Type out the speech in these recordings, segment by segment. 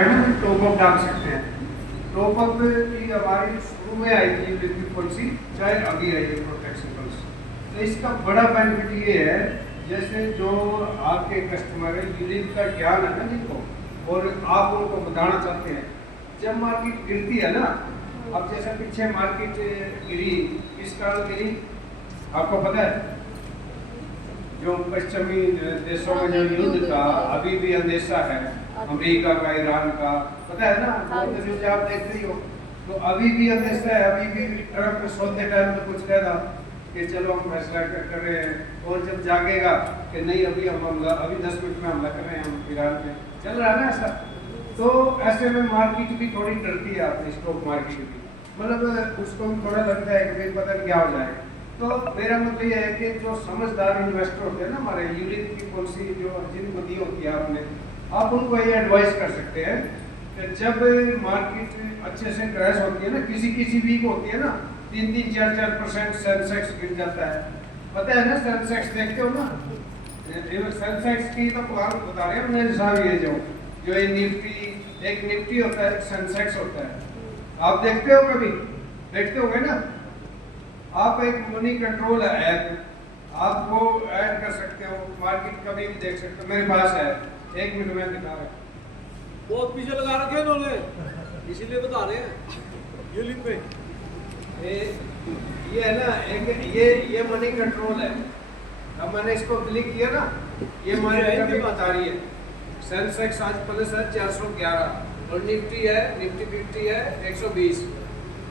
Top up डाल सकते हैं। टॉप अप की हमारी शुरू में आई थी यूलिप पॉलिसी, चाहे अभी आई है प्रोटेक्शन पॉलिसी। तो इसका बड़ा बेनिफिट ये है, जैसे जो आपके कस्टमर है यूलिप का ज्ञान है ना जिनको, और आप उनको बताना चाहते हैं, जब मार्केट गिरती है ना, अब जैसे पीछे मार्केट गिरी, किस कारण गिरी आपको पता है? जो पश्चिमी देशों में जो युद्ध था, अभी भी अंदेशा है अमेरिका का, ईरान का, पता है ना, बहुत न्यूज आप देख रही हो। तो अभी भी अंदेशा है, अभी भी ट्रम्प सोते टाइम तो कुछ कह रहा कि चलो हम फैसला कर रहे हैं, और जब जागेगा कि नहीं अभी हम हमला, अभी 10 मिनट में हमला कर रहे हैं हम ईरान पे, चल रहा है ना ऐसा। तो ऐसे में मार्केट भी थोड़ी डरती है, अपनी स्टॉक मार्केट भी, मतलब उसको भी थोड़ा लगता है कि भाई पता नहीं क्या हो जाएगा। तो मेरा मतलब ये है कि जो समझदार इन्वेस्टर होते हैं ना, हमारे यूलिप की पॉलिसी जो जिनको दी होती है आपने, आप उनको ये एडवाइस कर सकते हैं कि जब मार्केट अच्छे से क्रैश होती है ना, किसी वीक होती है ना, 3-4% सेंसेक्स गिर जाता है, पता है ना, सेंसेक्स देखते हो ना, सेंसेक्स की तो प्लान बता रहे हैं मेरे साहब, ये जो ये निफ्टी, एक निफ्टी होता है, एक सेंसेक्स होता है, आप देखते हो कभी? देखते होंगे ना आप। एक मनी कंट्रोल ऐप, आप वो ऐड कर सकते हो, मार्केट कभी भी देख सकते हो, मेरे पास है, 1 मिनट में दिखा रहा है। वो पीछे लगा रखे हैं उन्होंने, इसीलिए बता रहे हैं यूलिप पे। ये है ना, एक ये मनी कंट्रोल है। अब मैंने इसको क्लिक किया ना, ये हमारे कभी बता रही है सेंसेक्स आज प्लस है 411, और निफ्टी है, निफ्टी 50 है 120।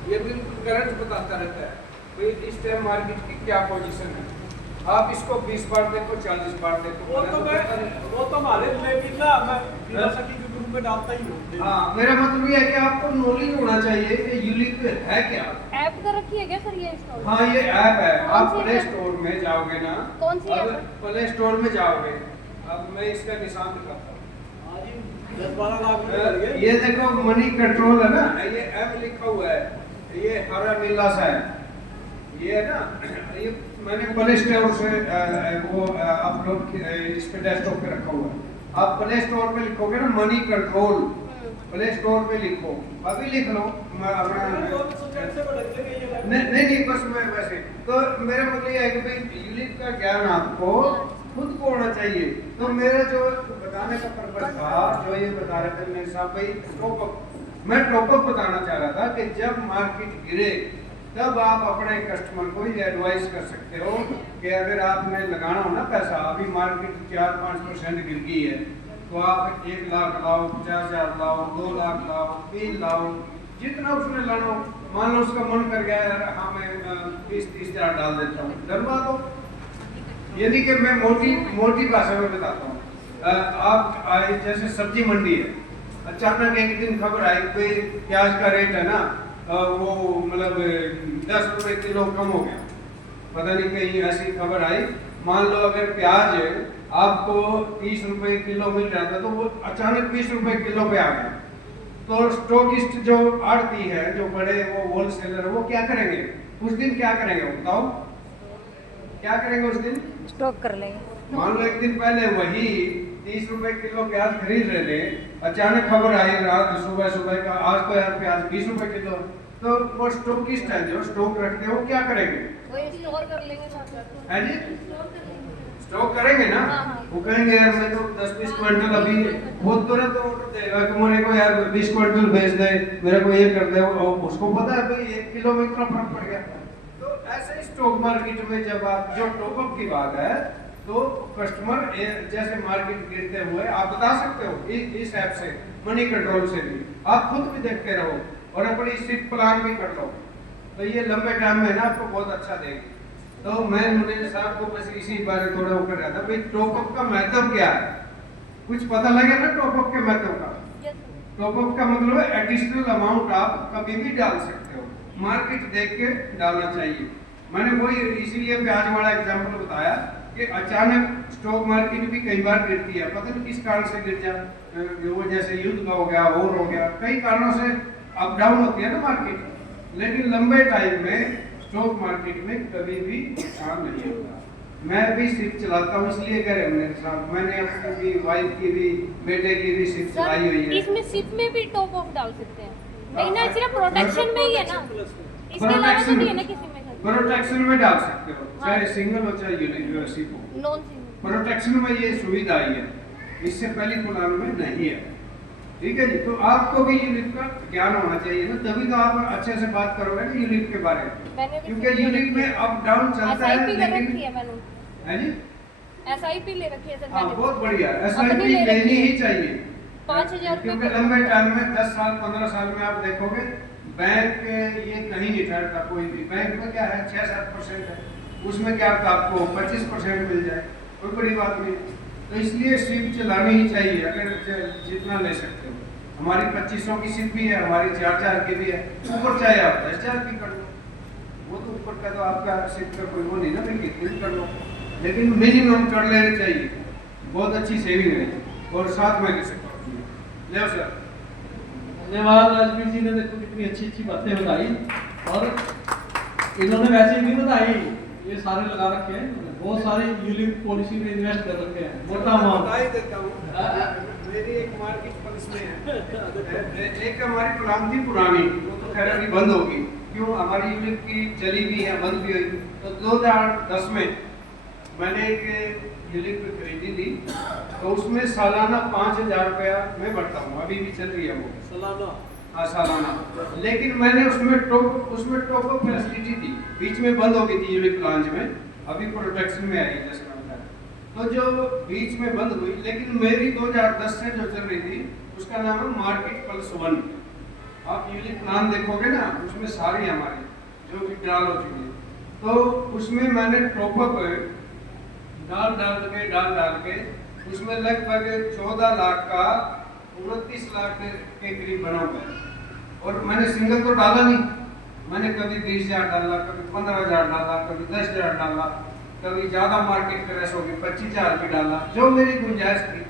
ये बिल्कुल करंट बताता रहता है इस टाइम मार्केट की क्या पोजीशन है। आप इसको 20 बार देखो, 40 बार देखो। वो तो हमारे रिलेटिव ना, मैं बिना सकी के ग्रुप में डालता ही हूँ। हाँ, मेरा मतलब ये है कि आपको नॉलेज होना चाहिए कि यूलिप है क्या। ऐप तो रखी है क्या सर ये स्टोर? हाँ, ये ऐप है। आप प्ले स्टोर में जाओगे ना, कौन सी ऐप? प्ले स्टोर में जाओगे, अब मैं इसका निशान दिखाता हूँ। 10-12 लाख ये देखो मनी कंट्रोल है ना, ये ऐप लिखा हुआ है, ये हरा नीला सा है, ये है ना, ये मैंने प्ले स्टोर से वो अपलोड इस पे डेस्कटॉप पे रखा हुआ है। आप प्ले स्टोर पे लिखोगे ना मनी कंट्रोल, प्ले स्टोर पे लिखो, अभी लिख लो। नहीं, बस मैं वैसे तो मेरा मतलब ये है कि भाई यूलिप का ज्ञान आपको खुद को होना चाहिए। तो मेरा जो बताने का पर्पस था, जो ये बता रहे थे मेरे साहब भाई टॉप अप, मैं टॉप अप बताना चाह रहा था कि जब मार्केट गिरे तब आप अपने कस्टमर को ये एडवाइस कर सकते हो कि अगर आपने लगाना हो ना पैसा, अभी मार्केट 4-5% गिर गई है, तो आप 1 लाख लाओ, 50,000 लाओ, 2 लाख लाओ, 3 लाओ, जितना उसने लाना हो। मान लो उसका मन कर गया यार हाँ मैं 20-30 हज़ार डाल देता हूँ, डलवा दो। यदि कि मैं मोटी भाषा में बताता हूँ, आप जैसे सब्जी मंडी है, अचानक एक दिन खबर आई कि प्याज का रेट है ना, वो मतलब 10 रुपए किलो कम हो गया, पता नहीं कहीं ऐसी खबर आई। मान लो अगर प्याज आपको 30 रुपए किलो मिल रहा था, तो वो अचानक 20 रुपए किलो पे आ गया, तो स्टॉकिस्ट जो आड़ती है, जो बड़े वो होलसेलर है, वो क्या करेंगे उस दिन? क्या करेंगे बताओ, क्या करेंगे उस दिन? स्टॉक कर लेंगे। मान लो एक दिन पहले वही 30 रुपए किलो प्याज खरीद रहे थे, अचानक खबर आई रात सुबह का आज तो यार प्याज 20 रुपए किलो, तो वो स्टॉकिस्ट है जो स्टॉक रखते हैं, वो क्या करेंगे? वही स्टोर कर लेंगे है जी, स्टॉक करेंगे ना। वो कहेंगे यार मैं तो 10-20 क्विंटल अभी, बहुत तुरंत ऑर्डर देगा कि मेरे को यार 20 क्विंटल भेज दे, मेरे को ये कर दे, उसको पता है भाई 1 किलो में इतना फर्क पड़ गया। तो ऐसे स्टॉक मार्केट में जब आप, जो टॉप अप की बात है, तो कस्टमर जैसे मार्केट गिरते हुए आप बता सकते हो इस ऐप से, मनी कंट्रोल से भी आप खुद भी देखते रहो और अपनी स्ट्रिक्ट प्लान भी कर लो, तो ये लंबे टाइम में ना आपको बहुत अच्छा देगी। तो मैं मुनीर साहब को बस इसी बारे थोड़ा वो कर रहा था, भाई टॉप अप का महत्व क्या है, कुछ पता लगे ना टॉप अप के महत्व का। टॉप अप का मतलब है एडिशनल अमाउंट आप कभी भी डाल सकते हो, मार्केट देख के डालना चाहिए। मैंने वही इसीलिए प्याज वाला एग्जाम्पल बताया कि अचानक स्टॉक मार्केट भी कई बार गिरती है, पता नहीं किस कारण से गिर जाए, वो जैसे युद्ध का हो गया और हो गया, कई कारणों से अप डाउन होती है ना मार्केट, लेकिन लंबे टाइम में स्टॉक मार्केट में कभी भी नुकसान नहीं होता। मैं भी सिप चलाता हूँ, इसलिए कह रहे हैं मेरे साथ। मैंने अपनी भी वाइफ की भी बेटे की भी सिप चलाई हुई सर है। इसमें सिप में भी टॉप ऑफ डाल सकते हैं, लेकिन ना सिर्फ प्रोटेक्शन में ही है ना, इसके अलावा तो नहीं है ना किसी में सर। प्रोटेक्शन में डाल सकते हो, हाँ। चाहे सिंगल हो चाहे यूनिक सिप हो। नॉन सिंगल प्रोटेक्शन में ये सुविधा आई है, इससे पहले पुराने में नहीं है। ठीक है जी, तो आपको भी यूनिट का ज्ञान होना चाहिए ना, तभी तो आप अच्छे से बात करोगे ना यूनिट के बारे में। मैंने भी क्योंकि यूनिट में अप डाउन चलता है, एसआईपी ले रखी लेकिन है मैंने, है जी, एसआईपी ले रखी है सर हाँ मैंने। बहुत बढ़िया। अपनी एसआईपी ले रखी लेनी है। ही चाहिए 5,000 रुपये क्योंकि लंबे टाइम में 10 साल 15 साल में आप देखोगे बैंक ये कहीं नहीं ठहरता। कोई भी बैंक में क्या है 6-7% है, उसमें क्या होता है आपको 25% मिल जाए, कोई बड़ी बात नहीं। तो इसलिए सिप चलानी ही चाहिए अगर जितना ले सकते हो। हमारी 2500 की सिप भी है, हमारी 4,000 की भी है, ऊपर चाहे आप 10,000 की कर लो, वो तो ऊपर का तो आपका सिप का कोई वो नहीं ना, भाई कितनी कर लो, लेकिन मिनिमम कर लेनी चाहिए। बहुत अच्छी सेविंग है और साथ में कैसे ले सर। धन्यवाद राजवीर जी ने, देखो कितनी अच्छी अच्छी बातें बताई, और इन्होंने वैसे ही नहीं बताई, ये सारे लगा रखे हैं, बहुत सारे यूलिप पॉलिसी में इन्वेस्ट कर रखे हैं, मोटा अमाउंट। बता ही देता हूँ, मेरी एक मार्केट पल्स में है, एक हमारी प्लान थी पुरानी, वो तो खैर अभी बंद होगी। क्यों? हमारी यूनिट की चली भी है, बंद भी हुई। तो 2010 में मैंने एक यूनिट खरीदी थी, तो उसमें सालाना 5,000 रुपया मैं भरता हूँ, अभी भी चल रही है वो सालाना। हाँ सालाना। लेकिन मैंने उसमें टॉप अप फैसिलिटी थी, बीच में बंद हो गई थी यूनिट लॉन्च में, अभी प्रोटेक्शन में आई जैसे तो जो बीच में बंद हुई, लेकिन मेरी 2010 से जो चल रही थी उसका नाम है मार्केट पल्स 1। आप यूनिट प्लान देखोगे ना, उसमें सारी हमारी जो भी डाल हो चुकी है, तो उसमें मैंने टॉपअप डाल के उसमें लगभग 14 लाख का 29 लाख के करीब बना हुआ है। और मैंने सिंगल तो डाला नहीं, मैंने कभी 20,000 डाला, कभी 15,000 डाला, कभी 10,000 डाला, कभी ज़्यादा मार्केट क्रैश होगी 25,000 की डाला, जो मेरी गुंजाइश थी।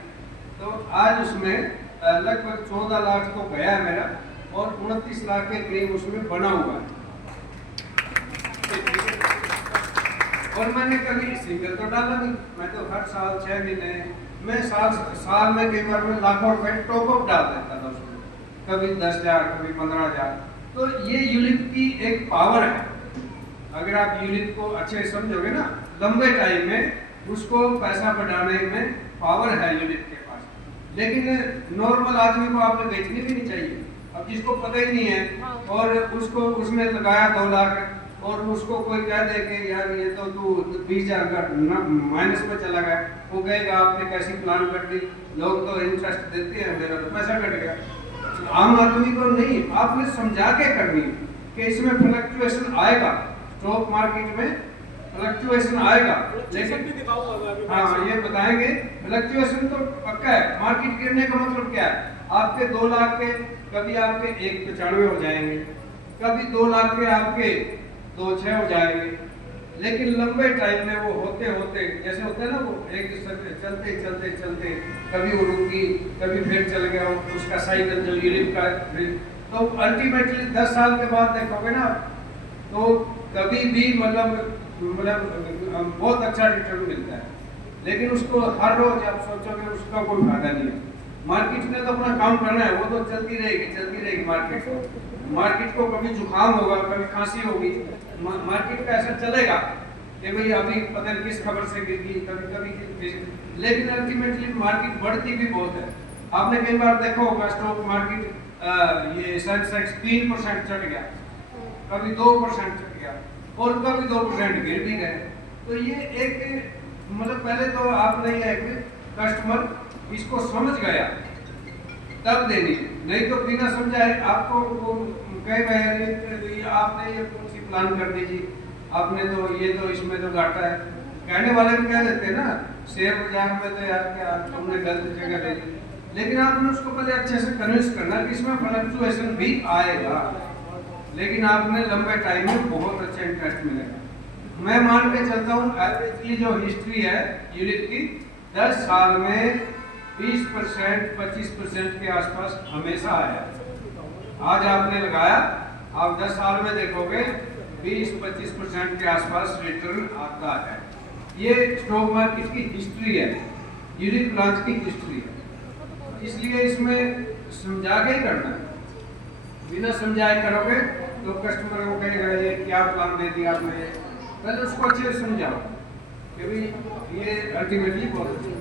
तो आज उसमें लगभग 14 लाख तो गया है मेरा, और 29 लाख के करीब उसमें बना हुआ है। और मैंने कभी सिंगल तो डाला नहीं, मैं तो हर साल 6 महीने मैं साल में कई बार मैं लाखों रुपए टॉपअप डाल देता था उसमें, कभी 10,000 कभी 15,000। तो ये यूलिप की एक पावर है, अगर आप यूलिप को अच्छे समझोगे ना, लंबे टाइम में उसको पैसा बढ़ाने में पावर है यूलिप के पास। लेकिन नॉर्मल आदमी को आपने बेचनी भी नहीं चाहिए। अब जिसको पता ही नहीं है और उसको उसने लगाया 2 लाख और उसको कोई कह दे कि यार ये तो तू 20,000 का माइनस में चला गया, वो कहेगा आपने कैसी प्लान कर दी, लोग तो इंटरेस्ट देते हैं, मेरा तो पैसा कट गया। आम आदमी को नहीं, आपने समझा के करनी कि इसमें फ्लक्चुएशन आएगा, स्टॉक मार्केट में फ्लक्चुएशन आएगा, लेकिन हाँ ये बताएंगे फ्लक्चुएशन तो पक्का है। मार्केट गिरने का मतलब क्या है? आपके 2 लाख के कभी आपके 195 हो जाएंगे, कभी 2 लाख के आपके 2,600 हो जाएंगे, लेकिन लंबे टाइम में वो होते होते जैसे होता है ना, वो एक चलते चलते चलते कभी वो रुकी, कभी फिर चल गया उसका साइकिल जो यूलिप का, तो अल्टीमेटली 10 साल के बाद देखोगे ना, तो कभी भी मतलब बहुत अच्छा रिटर्न मिलता है। लेकिन उसको हर रोज आप सोचोगे उसका कोई फायदा नहीं है। मार्केट ने तो अपना काम करना है, वो तो चलती रहेगी मार्केट को कभी जुकाम होगा, कभी खांसी होगी, मार्केट का ऐसा चलेगा कि भाई अभी पता नहीं किस खबर से गिर गई, कभी लेकिन अल्टीमेटली मार्केट बढ़ती भी बहुत है। आपने कई बार देखा होगा स्टॉक मार्केट ये सेंसेक्स 3% चढ़ गया, कभी 2% चढ़ गया और कभी 2% गिर भी गए। तो ये एक मतलब पहले तो आपने ये कस्टमर इसको समझ गया तब देनी, नहीं तो बिना समझाए आपको वो कह रहे आपने ये कौन सी प्लान कर दीजिए, आपने तो ये तो इसमें तो घाटा है। कहने वाले भी कह देते हैं ना, शेयर बाजार में तो यार क्या तुमने गलत जगह ले ली, लेकिन आपने उसको पहले अच्छे से कन्विंस करना कि इसमें फ्लक्चुएशन भी आएगा, लेकिन आपने लंबे टाइम में बहुत अच्छा इंटरेस्ट मिलेगा। मैं मान के चलता हूँ एवरेज की जो हिस्ट्री है यूलिप की 10 साल में 20% 25% के आसपास हमेशा आया। आज आपने लगाया, आप 10 साल में देखोगे 20-25% के आसपास रिटर्न आता है। ये स्टॉक मार्केट की हिस्ट्री है, यूनिट प्लान की हिस्ट्री है, इसलिए इसमें समझा के ही करना है। बिना समझाए करोगे तो कस्टमर को कहेगा ये क्या प्लान दे दिया आपने, पहले उसको अच्छे से समझाओ कि भाई ये अल्टीमेटली बहुत अच्छा है।